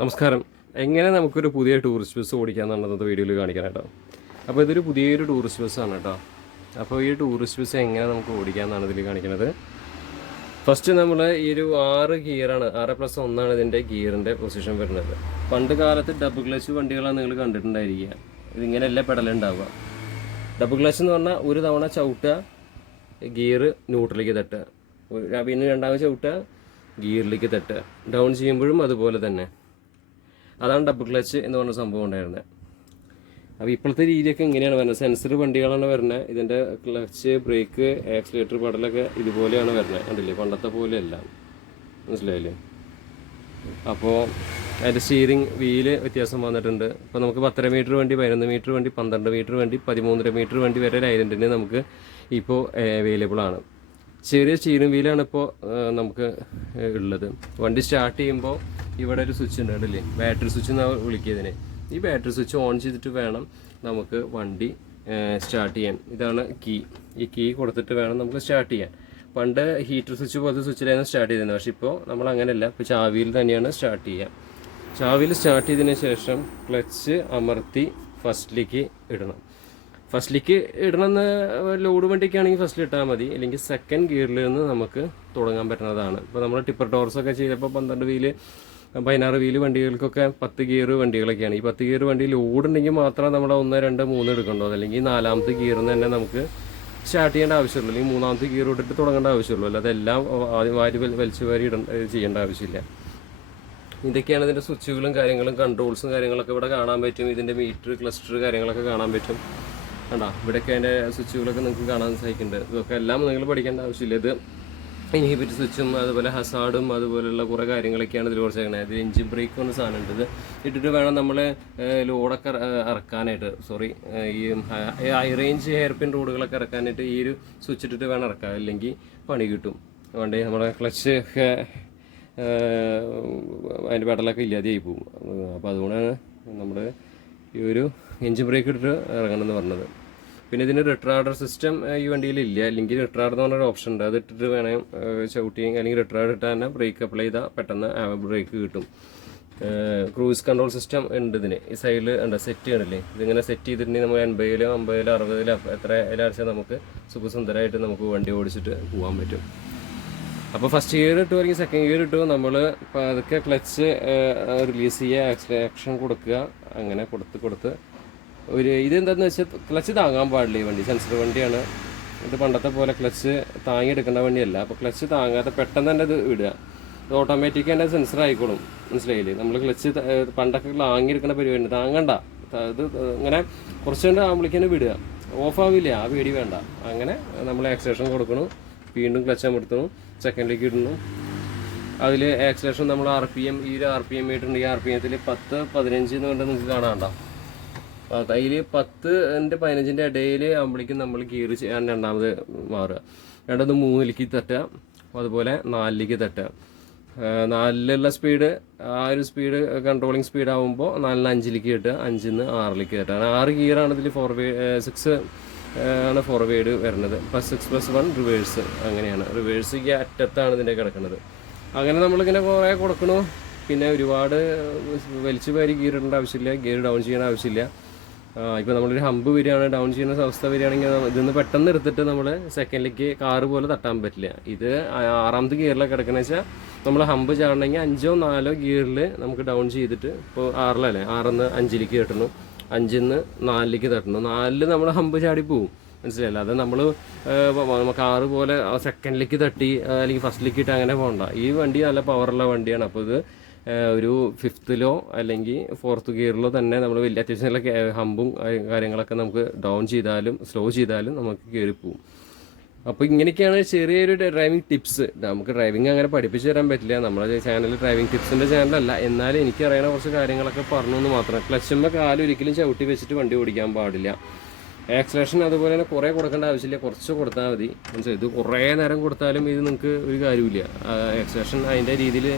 നമസ്കാരം. എങ്ങനെ നമുക്കൊരു പുതിയ ടൂറിസ്റ്റ് ബസ് ഓടിക്കാമെന്നാണ് ഇന്നത്തെ വീഡിയോയിൽ കാണിക്കാൻ കേട്ടോ. അപ്പോൾ ഇതൊരു പുതിയൊരു ടൂറിസ്റ്റ് ബസ് ആണ് കേട്ടോ. അപ്പോൾ ഈ ടൂറിസ്റ്റ് ബസ് എങ്ങനെ നമുക്ക് ഓടിക്കാമെന്നാണ് ഇതിൽ കാണിക്കുന്നത്. ഫസ്റ്റ് നമ്മൾ ഈ ഒരു ആറ് ഗിയറാണ് ആറ് പ്ലസ് ഒന്നാണ് ഇതിന്റെ ഗിയറിന്റെ പൊസിഷൻ വരുന്നത്. പണ്ട് കാലത്ത് ഡബിൾ ക്ലച്ച് വണ്ടികളാണ് നിങ്ങൾ കണ്ടിട്ടുണ്ടായിരിക്കുക. ഇതിങ്ങനെയല്ല പെടലുണ്ടാവുക ഡബിൾ ക്ലച്ച് എന്ന് പറഞ്ഞാൽ ഒരു തവണ ചവിട്ടുക ഗിയർ ന്യൂട്രലിലേക്ക് തട്ടുക. പിന്നെ രണ്ടാമത് ചവിട്ടുക ഗിയറിലേക്ക് തട്ടുക. ഡൗൺ ചെയ്യുമ്പോഴും അതുപോലെ തന്നെ. അതാണ് ഡബിൾ ക്ലച്ച് എന്ന് പറഞ്ഞ സംഭവം ഉണ്ടായിരുന്നത് അപ്പോൾ ഇപ്പോഴത്തെ രീതിയൊക്കെ എങ്ങനെയാണ് വരുന്നത്? സെൻസർ വണ്ടികളാണ് വരുന്നത് ഇതിന്റെ ക്ലച്ച് ബ്രേക്ക് ആക്സിലേറ്റർ പടലൊക്കെ ഇതുപോലെയാണ് വരുന്നത് കണ്ടില്ലേ? പണ്ടത്തെ പോലെയല്ല. മനസ്സിലായില്ലേ? അപ്പോൾ അതിന്റെ സ്റ്റിയറിംഗ് വീൽ വ്യത്യാസം വന്നിട്ടുണ്ട്. ഇപ്പോൾ നമുക്ക് പത്തര മീറ്റർ വണ്ടി പതിനൊന്ന് മീറ്റർ വണ്ടി പന്ത്രണ്ട് മീറ്റർ വണ്ടി പതിമൂന്നര മീറ്റർ വണ്ടി വരെ ലൈലന്റിന് നമുക്ക് ഇപ്പോൾ അവൈലബിൾ ആണ്. ചെറിയ സ്റ്റീറിംഗ് വീലാണ് ഇപ്പോൾ നമുക്ക് ഉള്ളത്. വണ്ടി സ്റ്റാർട്ട് ചെയ്യുമ്പോൾ ഇവിടെ ഒരു സ്വിച്ച് ഉണ്ട് കണ്ടില്ലേ? ബാറ്ററി സ്വിച്ച് എന്നാണ് വിളിക്കിയതിന്. ഈ ബാറ്ററി സ്വിച്ച് ഓൺ ചെയ്തിട്ട് വേണം നമുക്ക് വണ്ടി സ്റ്റാർട്ട് ചെയ്യാൻ. ഇതാണ് കീ ഈ കീ കൊടുത്തിട്ട് വേണം നമുക്ക് സ്റ്റാർട്ട് ചെയ്യാൻ. പണ്ട് ഹീറ്റർ സ്വിച്ച് പോലത്തെ സ്വിച്ചിലായിരുന്നു സ്റ്റാർട്ട് ചെയ്തിരുന്നത്. പക്ഷേ ഇപ്പോൾ നമ്മൾ അങ്ങനെയല്ല. ഇപ്പോൾ ചാവിയിൽ തന്നെയാണ് സ്റ്റാർട്ട് ചെയ്യുക ചാവിയിൽ സ്റ്റാർട്ട് ചെയ്തതിന് ശേഷം ക്ലച്ച് അമർത്തി ഫസ്റ്റിലേക്ക് ഇടണം. ഫസ്റ്റിലേക്ക് ഇടണമെന്ന് ലോഡ് വണ്ടിക്കാണെങ്കിൽ ഫസ്റ്റിൽ ഇട്ടാൽ മതി. അല്ലെങ്കിൽ സെക്കൻഡ് ഗിയറിൽ നിന്ന് നമുക്ക് തുടങ്ങാൻ പറ്റുന്നതാണ്. ഇപ്പോൾ നമ്മൾ ടിപ്പർ ടോർസൊക്കെ ചെയ്തപ്പോൾ പന്ത്രണ്ട് വീൽ പതിനാറ് വീൽ വണ്ടികൾക്കൊക്കെ പത്ത് ഗിയർ വണ്ടികളൊക്കെയാണ്. ഈ പത്ത് ഗിയർ വണ്ടി ലോഡ് ഉണ്ടെങ്കിൽ മാത്രം നമ്മൾ ഒന്ന് രണ്ട് മൂന്ന് എടുക്കണ്ടോ? അല്ലെങ്കിൽ നാലാമത്തെ ഗിയറിൽ നിന്ന് തന്നെ നമുക്ക് സ്റ്റാർട്ട് ചെയ്യേണ്ട ആവശ്യമുള്ളൂ. അല്ലെങ്കിൽ മൂന്നാമത്തെ ഗിയർ ഇട്ടിട്ട് തുടങ്ങേണ്ട ആവശ്യമുള്ളൂ. അല്ലാതെ എല്ലാം ആദ്യം വാരി വലി- വലിച്ചു വാരി ചെയ്യേണ്ട ആവശ്യമില്ല. ഇതൊക്കെയാണ് ഇതിന്റെ സ്വിച്ചുകളും കാര്യങ്ങളും കൺട്രോൾസും കാര്യങ്ങളൊക്കെ ഇവിടെ കാണാൻ പറ്റും. ഇതിന്റെ മീറ്റർ ക്ലസ്റ്റർ കാര്യങ്ങളൊക്കെ കാണാൻ പറ്റും. കണ്ടാ? ഇവിടെയൊക്കെ അതിന്റെ സ്വിച്ചുകളൊക്കെ നിങ്ങൾക്ക് കാണാൻ സാധിക്കുന്നുണ്ട്. ഇതൊക്കെ എല്ലാം നിങ്ങൾ പഠിക്കേണ്ട ആവശ്യമില്ല. ഇത് ഇൻഹിബിറ്റ് സ്വിച്ചും അതുപോലെ ഹസാഡും അതുപോലെയുള്ള കുറേ കാര്യങ്ങളൊക്കെയാണ് ഇതിൽ കുറച്ചേക്കണത് അതിൽ എഞ്ചിൻ ബ്രേക്ക് എന്ന സാധനം ഇത് ഇട്ടിട്ട് വേണം നമ്മൾ ലോഡൊക്കെ ഇറക്കാനായിട്ട്. സോറി ഈ ഹൈ റേഞ്ച് ഹെയർ പിൻ റോഡുകളൊക്കെ ഇറക്കാനായിട്ട് ഈ ഒരു സ്വിച്ച് ഇട്ടിട്ട് വേണം ഇറക്കാൻ. അല്ലെങ്കിൽ പണി കിട്ടും. അതുകൊണ്ട് നമ്മുടെ ക്ലച്ച് ഒക്കെ അതിന്റെ പെടലൊക്കെ ഇല്ലാതെയായി പോകും. അപ്പോൾ അതുകൊണ്ടാണ് നമ്മൾ ഈ ഒരു എഞ്ചിൻ ബ്രേക്ക് ഇട്ടിട്ട് ഇറങ്ങണമെന്ന് പറഞ്ഞത്. പിന്നെ ഇതിന് റിട്രാർഡർ സിസ്റ്റം ഈ വണ്ടിയിൽ ഇല്ല. അല്ലെങ്കിൽ റിട്രാർഡ് എന്ന് പറഞ്ഞൊരു ഓപ്ഷൻ ഉണ്ട്. അത് ഇട്ടിട്ട് വേണം ചവിട്ടി അല്ലെങ്കിൽ റിട്രാർഡ് ഇട്ടാൽ തന്നെ ബ്രേക്ക് അപ്ലൈ ചെയ്താൽ പെട്ടെന്ന് ബ്രേക്ക് കിട്ടും. ക്രൂസ് കൺട്രോൾ സിസ്റ്റം ഉണ്ട് ഇതിന്. ഈ സൈഡിൽ ഉണ്ട് സെറ്റ് ചെയ്യണില്ലേ ഇതിങ്ങനെ സെറ്റ് ചെയ്തിട്ടുണ്ടെങ്കിൽ നമ്മൾ എൺപതിലോ അമ്പതിലോ അറുപതിലോ എത്ര അടിച്ചാൽ നമുക്ക് സുഖസുന്ദരമായിട്ട് നമുക്ക് വണ്ടി ഓടിച്ചിട്ട് പോകാൻ പറ്റും. അപ്പോൾ ഫസ്റ്റ് ഗിയർ ഇട്ടു അല്ലെങ്കിൽ സെക്കൻഡ് ഗിയർ ഇട്ടു നമ്മൾ അതൊക്കെ ക്ലച്ച് റിലീസ് ചെയ്യുക ആക്ഷൻ കൊടുക്കുക അങ്ങനെ കൊടുത്ത് കൊടുത്ത് ഒരു ഇതെന്താണെന്ന് വെച്ചാൽ ക്ലച്ച് താങ്ങാൻ പാടില്ല ഈ വണ്ടി. സെൻസർ വണ്ടിയാണ്. ഇത് പണ്ടത്തെ പോലെ ക്ലച്ച് താങ്ങിയെടുക്കേണ്ട വണ്ടിയല്ല. അപ്പോൾ ക്ലച്ച് താങ്ങാതെ പെട്ടെന്ന് തന്നെ ഇത് ഇടുക ഇത് ഓട്ടോമാറ്റിക് തന്നെ സെൻസർ ആയിക്കോളും. മനസ്സിലായില്ലേ? നമ്മൾ ക്ലച്ച് പണ്ടൊക്കെ താങ്ങിയെടുക്കുന്ന പരിപാടി താങ്ങണ്ട. ഇത് ഇങ്ങനെ കുറച്ച് കണ്ട് ആകുമ്പോഴേക്കും വിടുക. ഓഫ് ആവില്ല? ആ പേടി വേണ്ട. അങ്ങനെ നമ്മൾ ആക്സിലേഷൻ കൊടുക്കണം വീണ്ടും ക്ലച്ച് അമർത്തണം സെക്കൻഡിലേക്ക് ഇടുന്നു. അതിൽ ആക്സിലേഷൻ നമ്മൾ ആർ പി എം ഈ ഒരു ആർ പി എം ഇട്ടുണ്ട് ഈ ആർ പി എത്തിൽ പത്ത് പതിനഞ്ച് എന്ന് പറഞ്ഞാൽ നിങ്ങൾക്ക് കാണാണ്ട അതിൽ പത്തിന്റെ പതിനഞ്ചിന്റെ ഇടയിൽ ആകുമ്പോഴേക്കും നമ്മൾ ഗിയർ ചെയ്യാൻ രണ്ടാമത് മാറുക. രണ്ടത് മൂന്നിലേക്ക് തട്ടുക. അതുപോലെ നാലിലേക്ക് തട്ടുക. നാലിലുള്ള സ്പീഡ് ആ ഒരു സ്പീഡ് കൺട്രോളിങ് സ്പീഡ് ആകുമ്പോൾ നാലിന് അഞ്ചിലേക്ക് കിട്ടുക അഞ്ചിൽ നിന്ന് ആറിലേക്ക് കിട്ടുക ആറ് ഗിയറാണ് ഇതിൽ ഫോർവേഡ് സിക്സ് ആണ് ഫോർവേഡ് വരുന്നത്. Plus six plus one reverse അങ്ങനെയാണ്. റിവേഴ്സ് ഈ അറ്റത്താണ് ഇതിന്റെ കിടക്കുന്നത് അങ്ങനെ നമ്മളിങ്ങനെ കുറേ കൊടുക്കണു. പിന്നെ ഒരുപാട് വലിച്ചു പേര് ഗിയർ ഇടേണ്ട ആവശ്യമില്ല. ഗിയർ ഡൗൺ ചെയ്യേണ്ട ആവശ്യമില്ല. ഇപ്പോൾ നമ്മളൊരു ഹമ്പ് വരികയാണ് ഡൗൺ ചെയ്യുന്ന അവസ്ഥ വരികയാണെങ്കിൽ ഇതൊന്ന് പെട്ടെന്ന് എടുത്തിട്ട് നമ്മൾ സെക്കൻഡിലേക്ക് കാറ് പോലെ തട്ടാൻ പറ്റില്ല. ഇത് ആറാമത് ആറാമത്തെ ഗിയറിലൊക്കെ കിടക്കണമെന്ന് വെച്ചാൽ നമ്മൾ ഹമ്പ് ചാടണമെങ്കിൽ അഞ്ചോ നാലോ ഗിയറിൽ നമുക്ക് ഡൗൺ ചെയ്തിട്ട് ഇപ്പോൾ ആറിലല്ലേ ആറിന്ന് അഞ്ചിലേക്ക് തട്ടണം അഞ്ചിൽ നിന്ന് നാലിലേക്ക് തട്ടണം നാലിൽ നമ്മൾ ഹമ്പ് ചാടി പോവും. മനസ്സിലായില്ല? അത് നമ്മൾ കാറ് പോലെ സെക്കൻഡിലേക്ക് തട്ടി അല്ലെങ്കിൽ ഫസ്റ്റിലേക്ക് ഇട്ട് അങ്ങനെ പോകണ്ട. ഈ വണ്ടി നല്ല പവറുള്ള വണ്ടിയാണ്. അപ്പോൾ ഇത് ഒരു ഫിഫ്ത്തിലോ അല്ലെങ്കിൽ ഫോർത്ത് ഗിയറിലോ തന്നെ നമ്മൾ വലിയ അത്യാവശ്യം നല്ല ഹമ്പും കാര്യങ്ങളൊക്കെ നമുക്ക് ഡൗൺ ചെയ്താലും സ്ലോ ചെയ്താലും നമുക്ക് കയറി പോവും. അപ്പോൾ ഇങ്ങനെയൊക്കെയാണ് ചെറിയൊരു ഡ്രൈവിംഗ് ടിപ്സ് നമുക്ക് ഡ്രൈവിംഗ് അങ്ങനെ പഠിപ്പിച്ചു തരാൻ പറ്റില്ല. നമ്മുടെ ചാനൽ ഡ്രൈവിംഗ് ടിപ്സിന്റെ ചാനലല്ല എന്നാലും എനിക്ക് അറിയണ കുറച്ച് കാര്യങ്ങളൊക്കെ പറഞ്ഞു എന്ന് മാത്രം. ക്ലച്ചുമ്മ കാലൊരിക്കലും ചവിട്ടി വെച്ചിട്ട് വണ്ടി ഓടിക്കാൻ പാടില്ല. ആക്സലേഷൻ അതുപോലെ തന്നെ കുറേ കൊടുക്കേണ്ട ആവശ്യമില്ല. കുറച്ച് കൊടുത്താൽ മതി. മനസ്സിലായി? ഇത് കുറേ നേരം കൊടുത്താലും ഇത് നിങ്ങൾക്ക് ഒരു കാര്യമില്ല ആക്സലേഷൻ അതിന്റെ രീതിയിൽ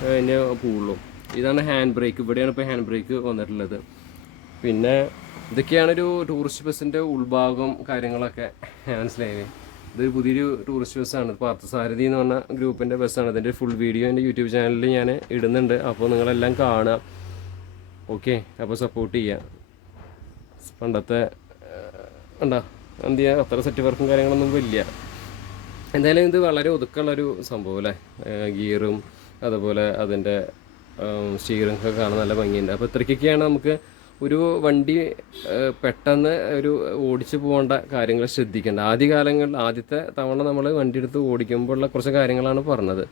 തന്നെ പോവുള്ളൂ ഇതാണ് ഹാൻഡ് ബ്രേക്ക് ഇവിടെയാണ് ഇപ്പോൾ ഹാൻഡ് ബ്രേക്ക് വന്നിട്ടുള്ളത്. പിന്നെ ഇതൊക്കെയാണ് ഒരു ടൂറിസ്റ്റ് ബസ്സിന്റെ ഉൾഭാഗം കാര്യങ്ങളൊക്കെ. മനസ്സിലായത് ഇതൊരു പുതിയൊരു ടൂറിസ്റ്റ് ബസ്സാണ് പാർത്ഥസാരഥി എന്ന് പറഞ്ഞ ഗ്രൂപ്പിന്റെ ബസ്സാണ് ഇതിന്റെ ഫുൾ വീഡിയോ എന്റെ യൂട്യൂബ് ചാനലിൽ ഞാൻ ഇടുന്നുണ്ട്. അപ്പോൾ നിങ്ങളെല്ലാം കാണുക. ഓക്കെ അപ്പോൾ സപ്പോർട്ട് ചെയ്യുക. പണ്ടത്തെ ഉണ്ടാ എന്ത്? ചെയ്യുക? അത്ര സെറ്റ് വർക്കും കാര്യങ്ങളൊന്നും ഇല്ല. എന്തായാലും ഇത് വളരെ ഒതുക്കമുള്ളൊരു സംഭവം അല്ലേ? ഗിയറും അതുപോലെ അതിന്റെ സ്റ്റീറിംഗ് ഒക്കെ കാണാൻ നല്ല ഭംഗിയുണ്ട്. അപ്പോൾ ഇത്രയ്ക്കൊക്കെയാണ് നമുക്ക് ഒരു വണ്ടി പെട്ടെന്ന് ഒരു ഓടിച്ചു പോകേണ്ട കാര്യങ്ങൾ ശ്രദ്ധിക്കേണ്ട ആദ്യ കാലങ്ങളിൽ ആദ്യത്തെ തവണ നമ്മൾ വണ്ടി എടുത്ത് ഓടിക്കുമ്പോഴുള്ള കുറച്ച് കാര്യങ്ങളാണ് പറഞ്ഞത്.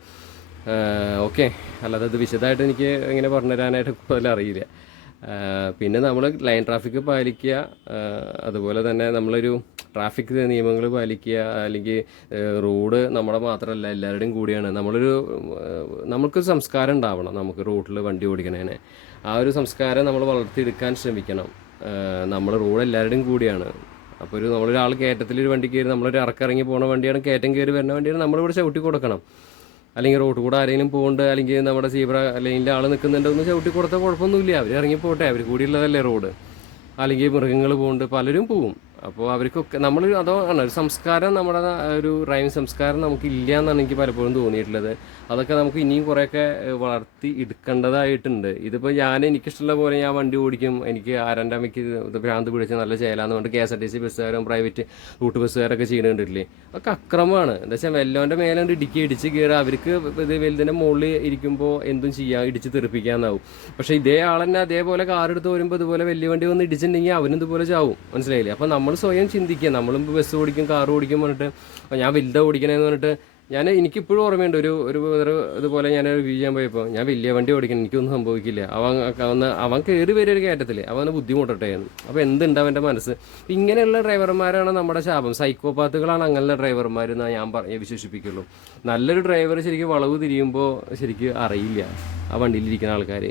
ഓക്കെ. അല്ലാതെ അത് വിശദമായിട്ട് എനിക്ക് ഇങ്ങനെ പറഞ്ഞുതരാനായിട്ട് കൂടുതൽ അറിയില്ല. പിന്നെ നമ്മൾ ലൈൻ ട്രാഫിക് പാലിക്കുക അതുപോലെ തന്നെ നമ്മളൊരു ട്രാഫിക് നിയമങ്ങൾ പാലിക്കുക അല്ലെങ്കിൽ റോഡ് നമ്മുടെ മാത്രമല്ല എല്ലാവരുടെയും കൂടിയാണ്. നമ്മളൊരു നമുക്ക് സംസ്കാരം ഉണ്ടാവണം നമുക്ക് റോഡിൽ വണ്ടി ഓടിക്കണേനെ. ആ ഒരു സംസ്കാരം നമ്മൾ വളർത്തിയെടുക്കാൻ ശ്രമിക്കണം. നമ്മൾ റോഡ് എല്ലാവരുടെയും കൂടിയാണ്. അപ്പോൾ ഒരു നമ്മളൊരാൾ കയറ്റത്തിൽ ഒരു വണ്ടി കയറി നമ്മളൊരു ഇറക്കിറങ്ങി പോകുന്ന വണ്ടിയാണ് കയറ്റം കയറി വരുന്ന വണ്ടിയാണ് നമ്മളിവിടെ ചവിട്ടി കൊടുക്കണം. അല്ലെങ്കിൽ റോഡ് കൂടെ ആരെങ്കിലും പോകുന്നുണ്ട് അല്ലെങ്കിൽ നമ്മുടെ സീബ്ര ലൈനിൽ ആൾ നിൽക്കുന്നുണ്ടോ എന്ന് ചവിട്ടി കൊടുത്താൽ കുഴപ്പമൊന്നുമില്ല. അവർ ഇറങ്ങി പോട്ടെ അവർ കൂടിയുള്ളതല്ലേ റോഡ്. അല്ലെങ്കിൽ മൃഗങ്ങൾ പോകുന്നുണ്ട് പലരും പോവും. അപ്പോൾ അവർക്കൊക്കെ നമ്മൾ അതോ ആണ് ഒരു സംസ്കാരം നമ്മുടെ ഒരു ഡ്രൈവിംഗ് സംസ്കാരം നമുക്ക് ഇല്ല എന്നാണ് എനിക്ക് പലപ്പോഴും തോന്നിയിട്ടുള്ളത്. അതൊക്കെ നമുക്ക് ഇനിയും കുറേയൊക്കെ വളർത്തി എടുക്കേണ്ടതായിട്ടുണ്ട്. ഇതിപ്പോൾ ഞാൻ എനിക്കിഷ്ടമുള്ള പോലെ ഞാൻ വണ്ടി ഓടിക്കും. എനിക്ക് ആരണ്ടാമയ്ക്ക് ഭ്രാന്ത് പിടിച്ച് നല്ല ചേലാന്ന് പറഞ്ഞിട്ട് K S R T C ബസ്സുകാരും private route ബസ്സുകാരൊക്കെ ചെയ്യുന്നുണ്ടല്ലേ അതൊക്കെ അക്രമമാണ്. എന്താ വെച്ചാൽ വെല്ലോന്റെ മേലെ കൊണ്ട് ഇടുക്കി ഇടിച്ച് കയറുക അവർക്ക് ഇത് വലുതിന്റെ മുകളിൽ ഇരിക്കുമ്പോൾ എന്തും ചെയ്യാം ഇടിച്ച് തെറിപ്പിക്കാന്നാവും. പക്ഷേ ഇതേ ആളെന്നെ അതേപോലെ കാറെടുത്ത് വരുമ്പോൾ ഇതുപോലെ വലിയ വണ്ടി വന്ന് ഇടിച്ചിട്ടുണ്ടെങ്കിൽ അവനും ഇതുപോലെ ചാവും. മനസ്സിലായില്ലേ? അപ്പോൾ നമ്മൾ സ്വയം ചിന്തിക്കുക. നമ്മളും ബസ് ഓടിക്കും കാർ ഓടിക്കും പറഞ്ഞിട്ട് "ആ, ഞാൻ വലുതാ ഓടിക്കണേന്ന് പറഞ്ഞിട്ട് ഞാൻ എനിക്കിപ്പോഴും ഓർമ്മയുണ്ട് ഒരു ഒരു ഒരു ഇതുപോലെ ഞാൻ റിവ്യൂ ചെയ്യാൻ പോയപ്പോൾ ഞാൻ വലിയ വണ്ടി ഓടിക്കണം എനിക്കൊന്നും സംഭവിക്കില്ല. അവൻ അവൻ അവൻ കയറി വരും ഒരു കയറ്റത്തിൽ അവന് ബുദ്ധിമുട്ടട്ടെ എന്ന് അപ്പോൾ എന്തുണ്ട് അവന്റെ മനസ്സ്? ഇങ്ങനെയുള്ള ഡ്രൈവർമാരാണ് നമ്മുടെ ശാപം. സൈക്കോപാത്തുകളാണ് അങ്ങനെയുള്ള ഡ്രൈവർമാർ ഞാൻ പറഞ്ഞു വിശ്വസിപ്പിക്കുള്ളൂ നല്ലൊരു ഡ്രൈവർ ശരിക്കും വളവ് തിരിയുമ്പോൾ ശരിക്കും അറിയില്ല. ആ വണ്ടിയിലിരിക്കുന്ന ആൾക്കാർ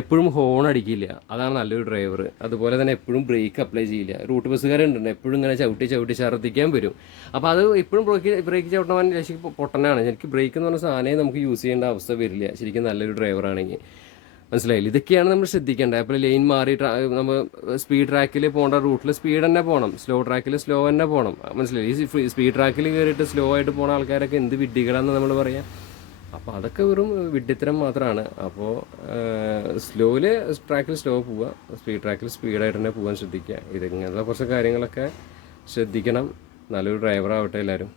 എപ്പോഴും ഹോൺ അടിക്കില്ല. അതാണ് നല്ലൊരു ഡ്രൈവർ അതുപോലെ തന്നെ എപ്പോഴും ബ്രേക്ക് അപ്ലൈ ചെയ്യില്ല. റൂട്ട് ബസ്സുകാരുണ്ട് എപ്പോഴും ഇങ്ങനെ ചവിട്ടി ചവിട്ടി ഛർദ്ദിക്കാൻ വരും. അപ്പോൾ അത് എപ്പോഴും ബ്രേക്ക് ബ്രേക്ക് ശരിക്കും പൊട്ടനാണ്. ശരിക്കും ബ്രേക്ക് എന്ന് പറഞ്ഞ സാധനമേ നമുക്ക് യൂസ് ചെയ്യേണ്ട അവസ്ഥ വരില്ല. ശരിക്കും നല്ലൊരു ഡ്രൈവറാണെങ്കിൽ മനസ്സിലായില്ല? ഇതൊക്കെയാണ് നമ്മൾ ശ്രദ്ധിക്കേണ്ടത്. അപ്പോൾ ലൈൻ മാറി നമ്മൾ സ്പീഡ് ട്രാക്കിൽ പോകേണ്ട റൂട്ടിൽ സ്പീഡ് തന്നെ പോകണം സ്ലോ ട്രാക്കിൽ സ്ലോ തന്നെ പോകണം മനസ്സിലായി ഈ സ്പീഡ് ട്രാക്കിൽ കയറിയിട്ട് സ്ലോ ആയിട്ട് പോകുന്ന ആൾക്കാരൊക്കെ എന്ത് വിഡ്ഢികളാന്ന് നമ്മൾ പറയാം? അപ്പോൾ അതൊക്കെ വെറും വിഡ്ഢിത്തരം മാത്രമാണ് അപ്പോൾ സ്ലോയിൽ ട്രാക്കിൽ സ്ലോ പോവുക സ്പീഡ് ട്രാക്കിൽ സ്പീഡായിട്ട് തന്നെ പോകാൻ ശ്രദ്ധിക്കുക ഇതിങ്ങനെയുള്ള കുറച്ച് കാര്യങ്ങളൊക്കെ ശ്രദ്ധിക്കണം. നല്ലൊരു ഡ്രൈവറാവട്ടെ എല്ലാവരും.